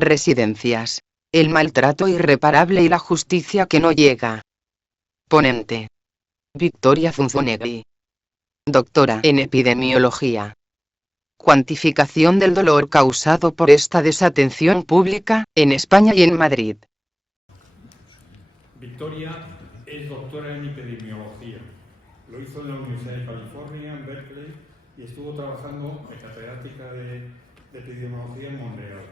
Residencias. El maltrato irreparable y la justicia que no llega. Ponente: Victoria Zunzunegui, doctora en epidemiología. Cuantificación del dolor causado por esta desatención pública, en España y en Madrid. Victoria es doctora en epidemiología. Lo hizo en la Universidad de California, en Berkeley, y estuvo trabajando de catedrática de epidemiología en Montreal.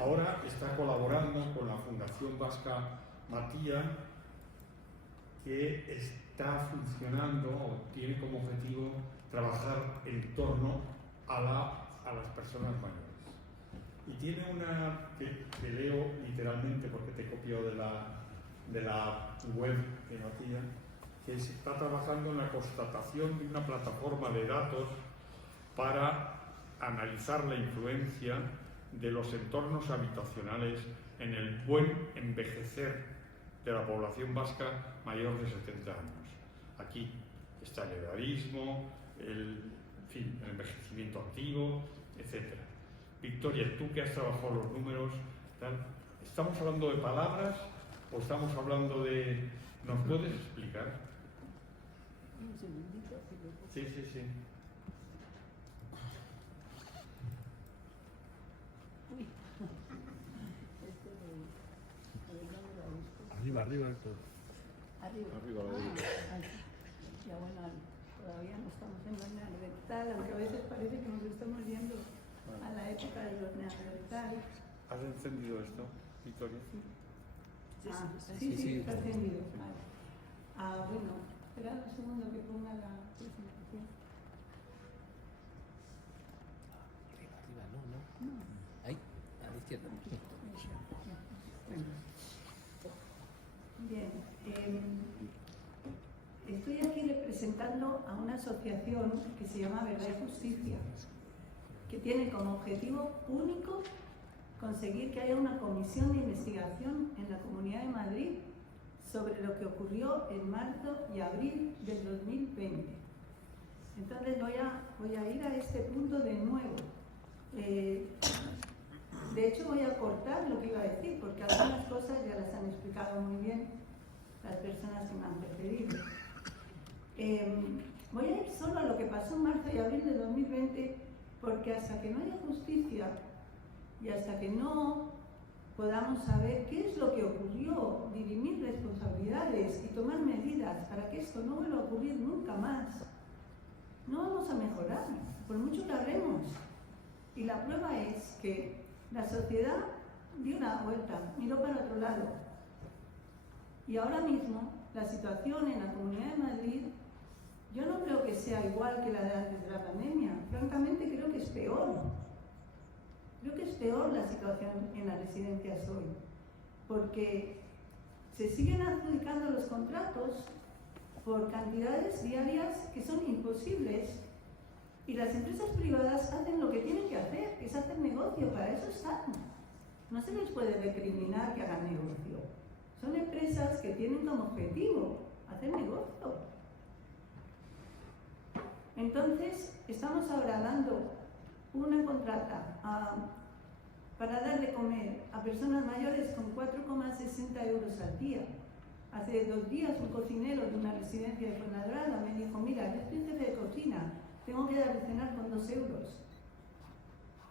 Ahora está colaborando con la Fundación Vasca Matía, que está funcionando o tiene como objetivo trabajar en torno a las personas mayores. Y tiene una que leo literalmente porque te copio de la web de Matía, que se está trabajando en la constatación de una plataforma de datos para analizar la influencia de los entornos habitacionales en el buen envejecer de la población vasca mayor de 70 años. Aquí está el edadismo, el envejecimiento activo, etc. Victoria, tú que has trabajado los números, ¿estamos hablando de palabras o estamos hablando de... ¿Nos puedes explicar? Un segundito. Sí. Arriba todo. Arriba la derecha. Ya bueno, todavía no estamos en la neandertal, aunque a veces parece que nos estamos yendo a la época de los neandertales. ¿Has encendido esto, Victoria? Sí, está encendido. Vale. Bueno, espera un segundo que ponga la presentación. Arriba, no. Ahí, a la izquierda. Bien, estoy aquí representando a una asociación que se llama Verdad y Justicia, que tiene como objetivo único conseguir que haya una comisión de investigación en la Comunidad de Madrid sobre lo que ocurrió en marzo y abril del 2020. Entonces voy a ir a este punto de nuevo. De hecho voy a cortar lo que iba a decir, porque algunas cosas ya las han explicado muy bien las personas que me han precedido. Voy a ir solo a lo que pasó en marzo y abril de 2020, porque hasta que no haya justicia y hasta que no podamos saber qué es lo que ocurrió, dirimir responsabilidades y tomar medidas para que esto no vuelva a ocurrir nunca más, no vamos a mejorar, por mucho que hablemos. Y la prueba es que la sociedad dio una vuelta, miró para otro lado. Y ahora mismo, la situación en la Comunidad de Madrid, yo no creo que sea igual que la de antes de la pandemia. Francamente, creo que es peor. Creo que es peor la situación en las residencias hoy, porque se siguen adjudicando los contratos por cantidades diarias que son imposibles. Y las empresas privadas hacen lo que tienen que hacer, que es hacer negocio, para eso están. No se les puede recriminar que hagan negocio. Son empresas que tienen como objetivo hacer negocio. Entonces, estamos ahora dando una contrata para dar de comer a personas mayores con 4,60 euros al día. Hace 2 días un cocinero de una residencia de Fuenlabrada me dijo: mira, yo soy jefe de cocina, tengo que dar de cenar con 2 euros.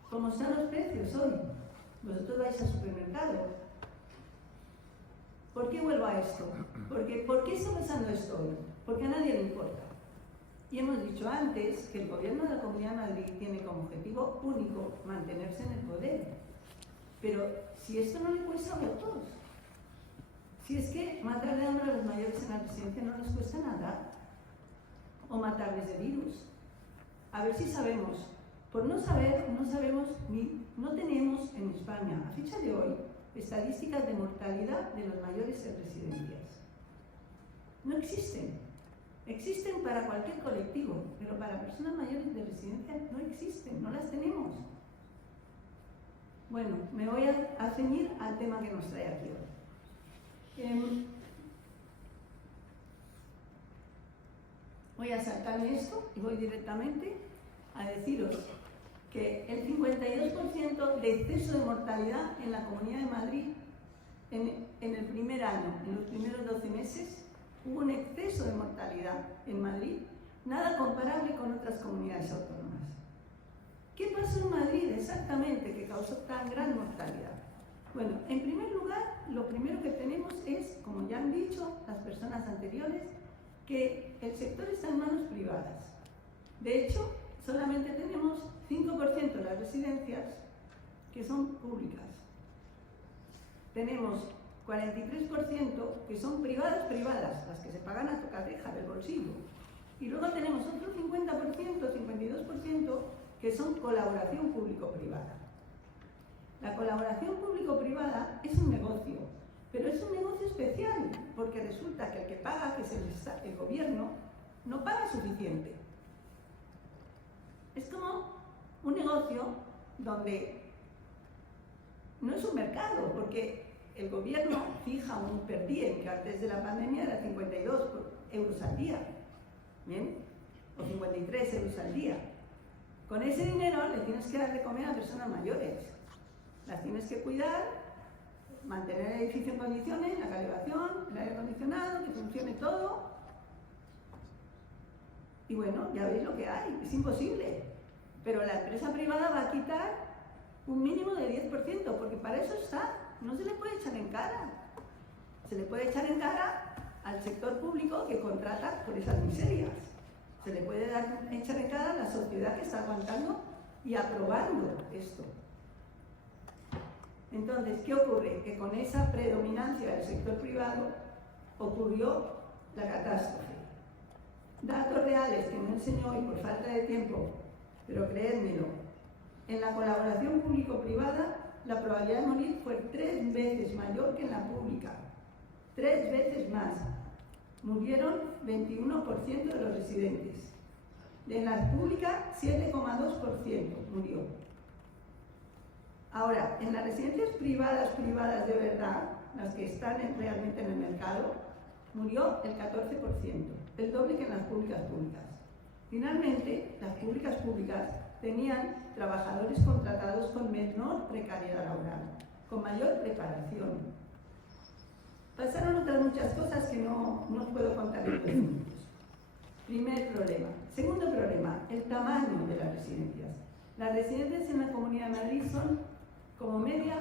¿Cómo están los precios hoy? Vosotros vais al supermercado. ¿Por qué vuelvo a esto? ¿Por qué está pasando esto hoy? Porque a nadie le importa. Y hemos dicho antes que el gobierno de la Comunidad de Madrid tiene como objetivo único mantenerse en el poder. Pero si esto no le cuesta votos, si es que matar de hambre a los mayores en la residencia no les cuesta nada, o matarles de virus. A ver si sabemos. Por no saber, no sabemos no tenemos en España, a fecha de hoy, estadísticas de mortalidad de los mayores en residencias. No existen. Existen para cualquier colectivo, pero para personas mayores de residencia no existen, no las tenemos. Bueno, me voy a ceñir al tema que nos trae aquí hoy. Voy a saltarme esto y voy directamente a deciros que el 52% de exceso de mortalidad en la Comunidad de Madrid en el primer año, en los primeros 12 meses, hubo un exceso de mortalidad en Madrid, nada comparable con otras comunidades autónomas. ¿Qué pasó en Madrid exactamente que causó tan gran mortalidad? Bueno, en primer lugar, lo primero que tenemos es, como ya han dicho las personas anteriores, que el sector está en manos privadas. De hecho, solamente tenemos 5% de las residencias que son públicas. Tenemos 43% que son privadas, las que se pagan a tocateja del bolsillo. Y luego tenemos otro 50%, 52% que son colaboración público-privada. La colaboración público-privada es un negocio, pero es un negocio especial, porque resulta que el que paga, que es el gobierno, no paga suficiente. Es como un negocio donde no es un mercado, porque el gobierno fija un per diem, que antes de la pandemia era 52 euros al día, ¿bien? O 53 euros al día. Con ese dinero le tienes que dar de comer a personas mayores. Las tienes que cuidar, mantener el edificio en condiciones, la calefacción, el aire acondicionado, que funcione todo. Y bueno, ya veis lo que hay, es imposible. Pero la empresa privada va a quitar un mínimo de 10%, porque para eso está, no se le puede echar en cara. Se le puede echar en cara al sector público que contrata por esas miserias. Se le puede echar en cara a la sociedad que está aguantando y aprobando esto. Entonces, ¿qué ocurre? Que con esa predominancia del sector privado ocurrió la catástrofe. Datos reales que no enseño hoy por falta de tiempo, pero creédmelo, en la colaboración público-privada la probabilidad de morir fue 3 veces mayor que en la pública. 3 veces más. Murieron 21% de los residentes. En la pública, 7,2% murió. Ahora, en las residencias privadas de verdad, las que están realmente en el mercado, murió el 14%, el doble que en las públicas. Finalmente, las públicas tenían trabajadores contratados con menor precariedad laboral, con mayor preparación. Pasaron otras muchas cosas que no os puedo contar en 2 minutos. Primer problema. Segundo problema, el tamaño de las residencias. Las residencias en la Comunidad de Madrid son como media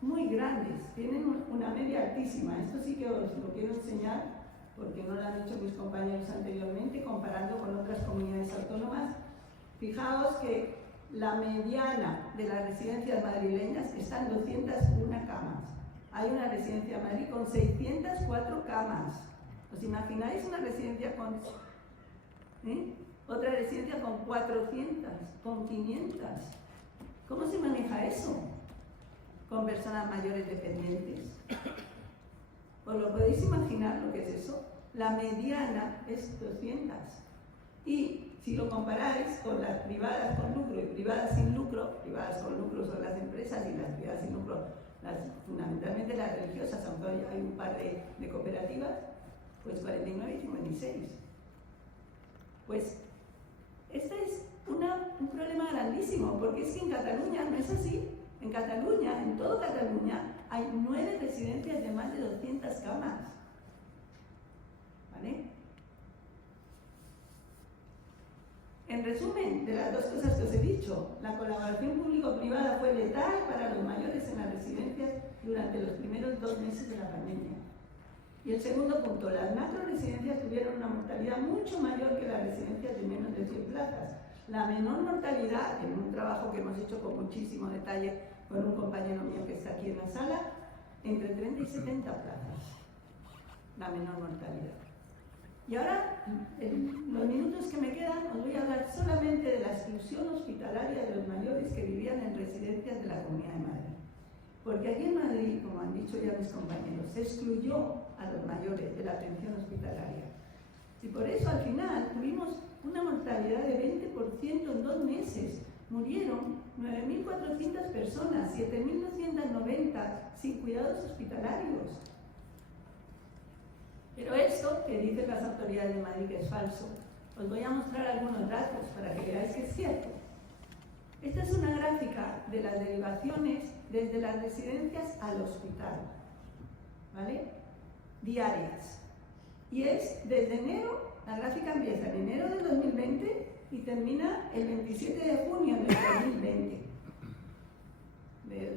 muy grandes, tienen una media altísima. Esto sí que os lo quiero enseñar porque no lo han hecho mis compañeros anteriormente, comparando con otras comunidades autónomas. Fijaos que la mediana de las residencias madrileñas está en 201 camas. Hay una residencia en Madrid con 604 camas. ¿Os imagináis una residencia con... otra residencia con 400, con 500? ¿Cómo se maneja eso? Con personas mayores dependientes. ¿Os lo podéis imaginar lo que es eso? La mediana es 200. Y si lo comparáis con las privadas con lucro y privadas sin lucro, privadas con lucro son las empresas y las privadas sin lucro, fundamentalmente las religiosas, aunque hay un par de cooperativas, pues 49 y 56. Pues este es un problema grandísimo, porque es que en Cataluña no es así. En Cataluña, en toda Cataluña, hay 9 residencias de más de 200 camas. ¿Vale? En resumen, de las 2 cosas que os he dicho, la colaboración público-privada fue letal para los mayores en las residencias durante los primeros 2 meses de la pandemia. Y el segundo punto, las macroresidencias tuvieron una mortalidad mucho mayor que las residencias de menos de 100 plazas. La menor mortalidad, en un trabajo que hemos hecho con muchísimo detalle con un compañero mío que está aquí en la sala, entre 30 y 70 plazas, la menor mortalidad. Y ahora, en los minutos que me quedan, os voy a hablar solamente de la exclusión hospitalaria de los mayores que vivían en residencias de la Comunidad de Madrid. Porque aquí en Madrid, como han dicho ya mis compañeros, se excluyó a los mayores de la atención hospitalaria. Y por eso al final tuvimos una mortalidad de 20% en 2 meses. Murieron 9.400 personas, 7.290 sin cuidados hospitalarios. Pero esto que dicen las autoridades de Madrid que es falso, os voy a mostrar algunos datos para que veáis que es cierto. Esta es una gráfica de las derivaciones desde las residencias al hospital, ¿vale? Diarias. Y es desde enero, la gráfica empieza en enero del 2020 y termina el 27 de junio del 2020.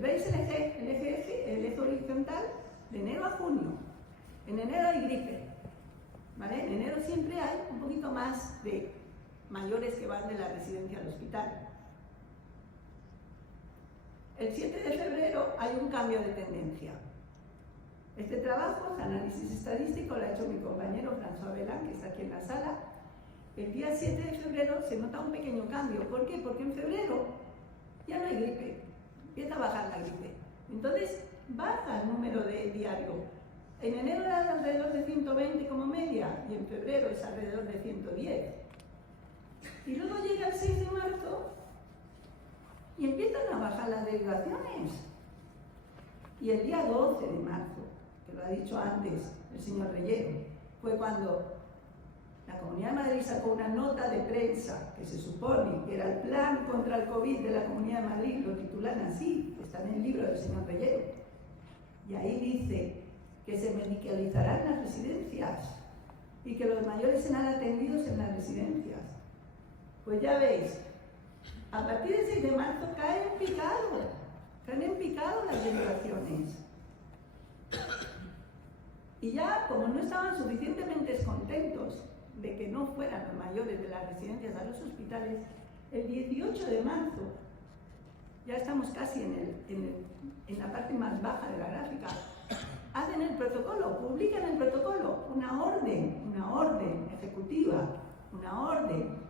¿Veis el eje horizontal? De enero a junio. En enero hay gripe, ¿vale? En enero siempre hay un poquito más de mayores que van de la residencia al hospital. El 7 de febrero hay un cambio de tendencia. Este trabajo, este análisis estadístico, lo ha hecho mi compañero François Belán, que está aquí en la sala. El día 7 de febrero se nota un pequeño cambio. ¿Por qué? Porque en febrero ya no hay gripe, empieza a bajar la gripe. Entonces baja el número de diario. En enero era alrededor de 120 como media y en febrero es alrededor de 110. Y luego llega el 6 de marzo y empiezan a bajar las derivaciones. Y el día 12 de marzo, que lo ha dicho antes el señor Reyero, fue cuando la Comunidad de Madrid sacó una nota de prensa que se supone que era el plan contra el COVID de la Comunidad de Madrid, lo titulan así, está en el libro del señor Reyero. Y ahí dice que se medicalizarán las residencias y que los mayores serán atendidos en las residencias. Pues ya veis, a partir del 6 de marzo caen en picado las derivaciones. Y ya, como no estaban suficientemente contentos de que no fueran los mayores de las residencias a los hospitales, el 18 de marzo, ya estamos casi en la parte más baja de la gráfica, hacen el protocolo, publican el protocolo, una orden ejecutiva, una orden,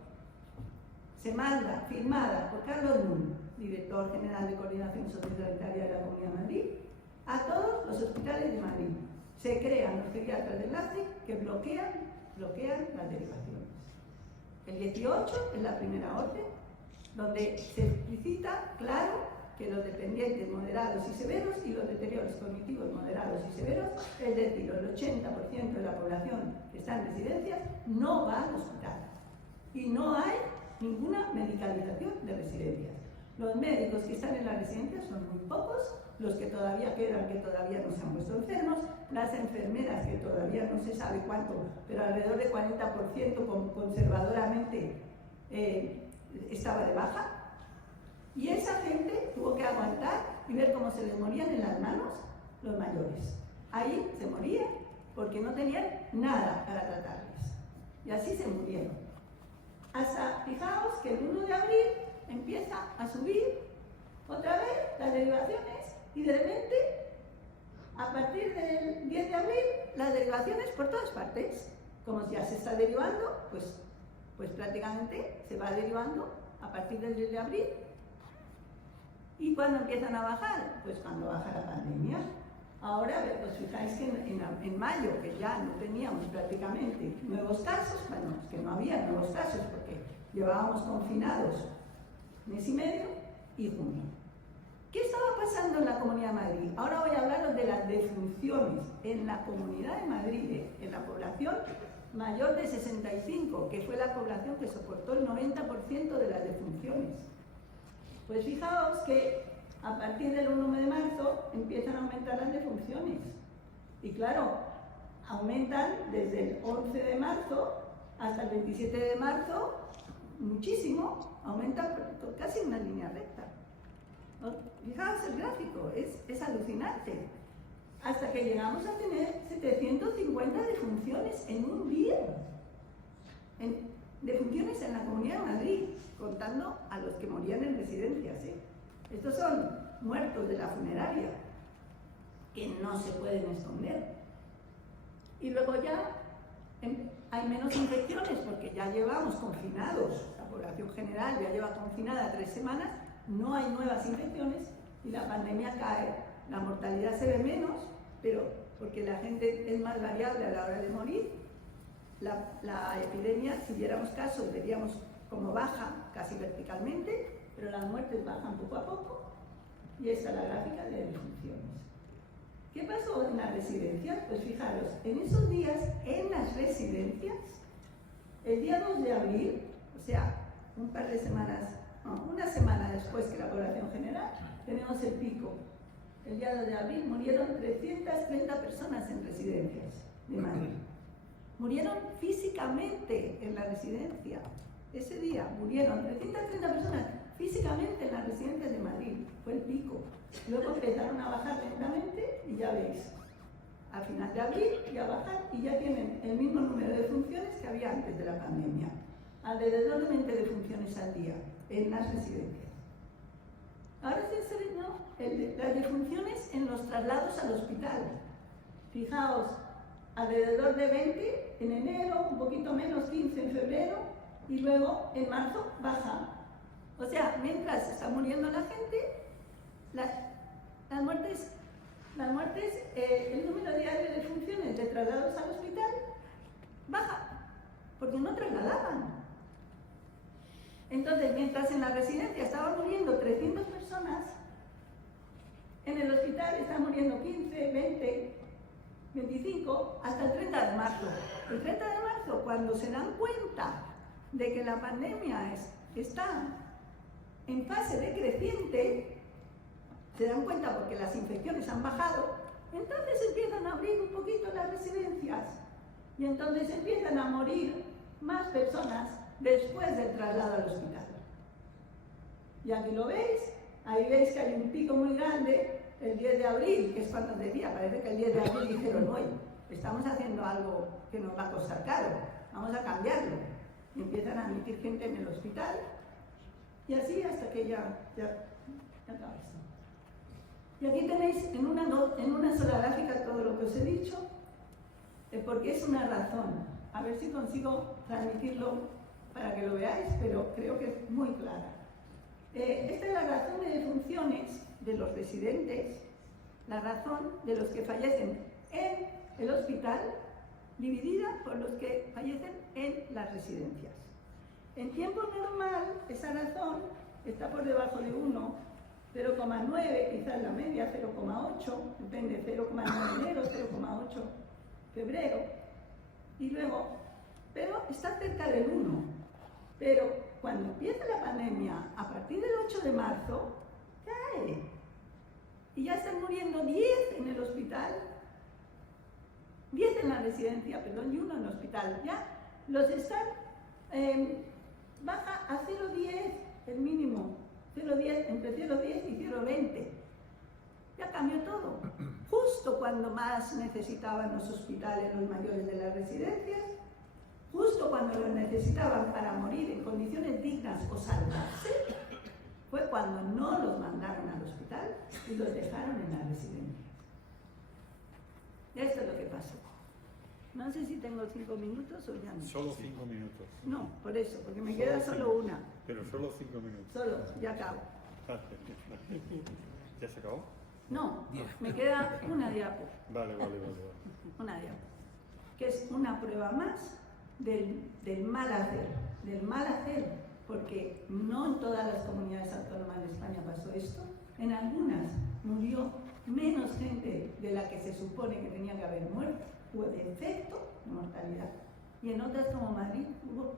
se manda, firmada por Carlos Nun, director general de Coordinación Sociosanitaria de la Comunidad de Madrid, a todos los hospitales de Madrid. Se crean los pediatras de enlace que bloquean las derivaciones. El 18 es la primera orden, donde se explicita, claro, que los dependientes moderados y severos y los deterioros cognitivos moderados y severos, es decir, el 80% de la población que está en residencias, no va al hospital. Y no hay ninguna medicalización de residencias. Los médicos que están en las residencias son muy pocos, los que todavía quedan, que todavía no se han puesto enfermos, las enfermeras, que todavía no se sabe cuánto, pero alrededor de 40% conservadoramente estaba de baja. Y esa gente tuvo que aguantar y ver cómo se les morían en las manos los mayores. Ahí se morían porque no tenían nada para tratarles. Y así se murieron. Hasta, fijaos que el 1 de abril empieza a subir otra vez las derivaciones y de repente, a partir del 10 de abril, las derivaciones por todas partes. Como ya se está derivando, pues prácticamente se va derivando a partir del 10 de abril. ¿Y cuándo empiezan a bajar? Pues cuando baja la pandemia. Ahora, pues fijáis que en mayo, que ya no teníamos prácticamente nuevos casos, bueno, es que no había nuevos casos porque llevábamos confinados mes y medio, y junio. ¿Qué estaba pasando en la Comunidad de Madrid? Ahora voy a hablaros de las defunciones en la Comunidad de Madrid, en la población mayor de 65, que fue la población que soportó el 90% de las defunciones. Pues fijaos que a partir del 1 de marzo empiezan a aumentar las defunciones. Y claro, aumentan desde el 11 de marzo hasta el 27 de marzo, muchísimo, aumentan casi en una línea recta. ¿No? Fijaos el gráfico, es alucinante. Hasta que llegamos a tener 750 defunciones en un día. Defunciones en la Comunidad de Madrid, contando a los que morían en residencias. Estos son muertos de la funeraria, que no se pueden esconder. Y luego ya hay menos infecciones, porque ya llevamos confinados, la población general ya lleva confinada 3 semanas, no hay nuevas infecciones y la pandemia cae. La mortalidad se ve menos, pero porque la gente es más variable a la hora de morir. La epidemia, si diéramos caso, veríamos como baja casi verticalmente, pero las muertes bajan poco a poco. Y esta es la gráfica de defunciones. ¿Qué pasó en las residencias? Pues fijaros, en esos días, en las residencias, el día 2 de abril, o sea, un par de semanas una semana después que la población general, tenemos el pico. El día 2 de abril murieron 330 personas en residencias de Madrid. Murieron físicamente en la residencia. Ese día murieron 330 personas físicamente en las residencias de Madrid. Fue el pico. Luego empezaron a bajar lentamente y ya veis, al final de abril ya bajan y ya tienen el mismo número de funciones que había antes de la pandemia. Alrededor de 20 defunciones al día en las residencias. Ahora se enseñó las defunciones en los traslados al hospital. Fijaos, alrededor de 20 en enero, un poquito menos, 15 en febrero, y luego en marzo baja. O sea, mientras está muriendo la gente, las muertes, el número diario de defunciones de traslados al hospital baja, porque no trasladaban. Entonces, mientras en la residencia estaban muriendo 300 personas, en el hospital están muriendo 15, 20, 25, hasta el 30 de marzo. El 30 de marzo, cuando se dan cuenta de que la pandemia está en fase decreciente, se dan cuenta porque las infecciones han bajado, entonces empiezan a abrir un poquito las residencias y entonces empiezan a morir más personas después del traslado al hospital. Y aquí lo veis, ahí veis que hay un pico muy grande el 10 de abril, que es cuando decía, parece que el 10 de abril dijeron, hoy estamos haciendo algo que nos va a costar caro, vamos a cambiarlo. Y empiezan a admitir gente en el hospital y así hasta que ya acaba esto. Y aquí tenéis en una sola gráfica todo lo que os he dicho, porque es una razón. A ver si consigo transmitirlo para que lo veáis, pero creo que es muy clara. Esta es la razón de defunciones de los residentes, la razón de los que fallecen en el hospital, dividida por los que fallecen en las residencias. En tiempo normal, esa razón está por debajo de 1, 0,9, quizás la media, 0,8, depende, 0,9 enero, 0,8 febrero, y luego, pero está cerca del 1. Pero cuando empieza la pandemia, a partir del 8 de marzo, cae. Y ya están muriendo 10 en el hospital, 10 en la residencia, perdón, y 1 en el hospital. Ya los están, baja a 0,10 el mínimo, 0,10, entre 0,10 y 0,20. Ya cambió todo. Justo cuando más necesitaban los hospitales, los mayores de las residencias, justo cuando los necesitaban para morir en condiciones dignas o salvarse, fue cuando no los mandaron al hospital y los dejaron en la residencia. Esto es lo que pasó. No sé si tengo 5 minutos o ya no. Solo 5 minutos. No, por eso, porque me queda solo una. Pero solo 5 minutos. Solo, ya acabo. ¿Ya se acabó? No, me queda una diapo. Vale. Una diapo. Que es una prueba más del mal hacer, porque no en todas las comunidades autónomas de España pasó esto, en algunas murió menos gente de la que se supone que tenía que haber muerto, hubo defecto de mortalidad, y en otras como Madrid hubo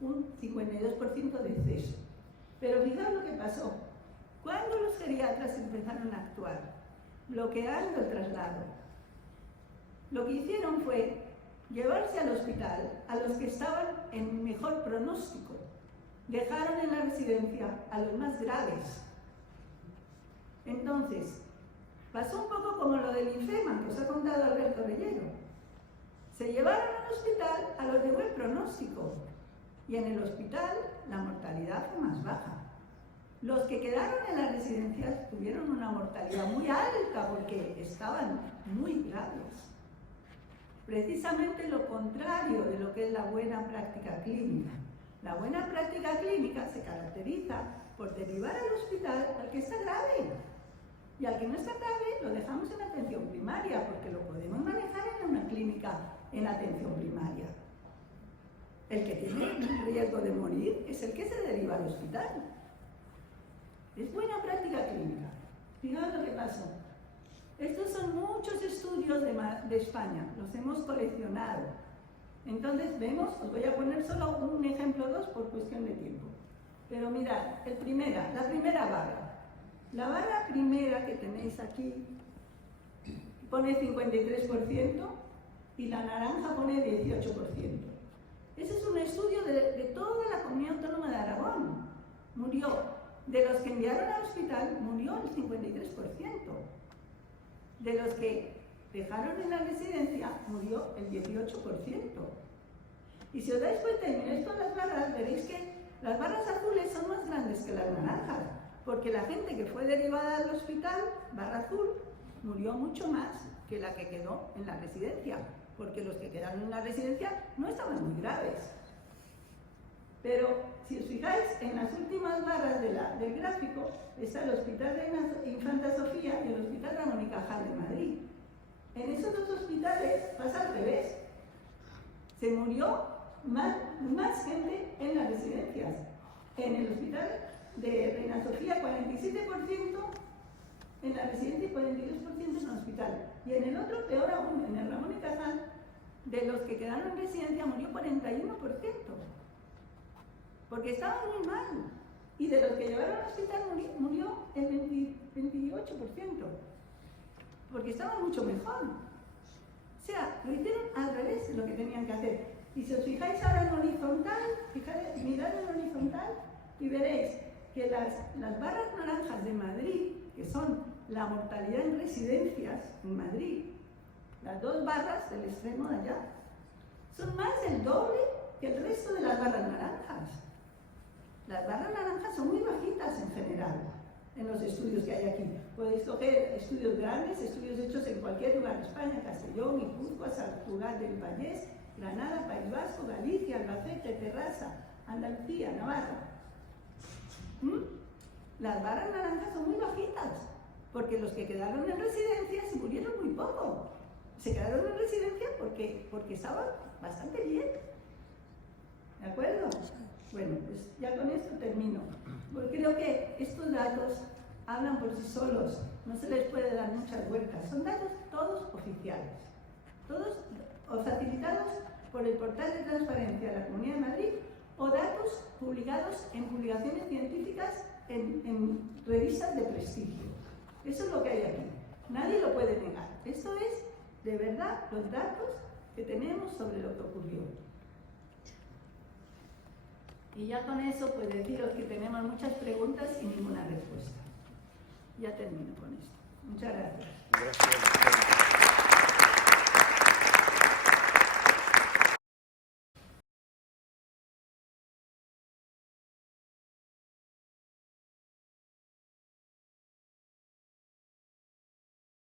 un 52% de exceso. Pero fijaos lo que pasó, cuando los geriatras empezaron a actuar, bloqueando el traslado, lo que hicieron fue llevarse al hospital a los que estaban en mejor pronóstico. Dejaron en la residencia a los más graves. Entonces, pasó un poco como lo del INFEMA que os ha contado Alberto Reyero. Se llevaron al hospital a los de buen pronóstico y en el hospital la mortalidad fue más baja. Los que quedaron en las residencias tuvieron una mortalidad muy alta porque estaban muy graves. Precisamente lo contrario de lo que es la buena práctica clínica. La buena práctica clínica se caracteriza por derivar al hospital al que está grave. Y al que no está grave lo dejamos en atención primaria, porque lo podemos manejar en una clínica en atención primaria. El que tiene riesgo de morir es el que se deriva al hospital. Es buena práctica clínica. Fijaos lo que pasó. Estos son muchos estudios de España, los hemos coleccionado. Entonces vemos, os voy a poner solo un ejemplo 2 por cuestión de tiempo. Pero mirad, la primera barra. La barra primera que tenéis aquí pone 53% y la naranja pone 18%. Ese es un estudio de toda la comunidad autónoma de Aragón. De los que enviaron al hospital, murió el 53%. De los que dejaron en la residencia, murió el 18%. Y si os dais cuenta y miráis todas las barras, veréis que las barras azules son más grandes que las naranjas, porque la gente que fue derivada al hospital, barra azul, murió mucho más que la que quedó en la residencia, porque los que quedaron en la residencia no estaban muy graves. Pero si os fijáis, en las últimas barras del gráfico está el Hospital de Infanta Sofía y el Hospital Ramón y Cajal de Madrid. En esos dos hospitales pasa al revés. Se murió más gente en las residencias. En el Hospital de Reina Sofía, 47%, en la residencia y 42% en el hospital. Y en el otro, peor aún, en el Ramón y Cajal, de los que quedaron en residencia murió 41%. Porque estaban muy mal. Y de los que llevaron al hospital murió el 28%. Porque estaban mucho mejor. O sea, lo hicieron al revés de lo que tenían que hacer. Y si os fijáis ahora en horizontal, mirad en horizontal y veréis que las barras naranjas de Madrid, que son la mortalidad en residencias en Madrid, las dos barras del extremo de allá, son más del doble que el resto de las barras naranjas. Las barras naranjas son muy bajitas en general en los estudios que hay aquí. Podéis coger estudios grandes, estudios hechos en cualquier lugar de España, Castellón, Guipúzcoa, Sanlúcar del Vallés, Granada, País Vasco, Galicia, Albacete, Terrassa, Andalucía, Navarra. Las barras naranjas son muy bajitas, porque los que quedaron en residencia se murieron muy poco. Se quedaron en residencia porque estaban bastante bien. ¿De acuerdo? Bueno, pues ya con esto termino. Porque creo que estos datos hablan por sí solos, no se les puede dar muchas vueltas. Son datos todos oficiales, todos o facilitados por el portal de transparencia de la Comunidad de Madrid o datos publicados en publicaciones científicas en revistas de prestigio. Eso es lo que hay aquí. Nadie lo puede negar. Esto es, de verdad, los datos que tenemos sobre lo que ocurrió. Y ya con eso, pues deciros que tenemos muchas preguntas y ninguna respuesta. Ya termino con esto. Muchas gracias. Gracias.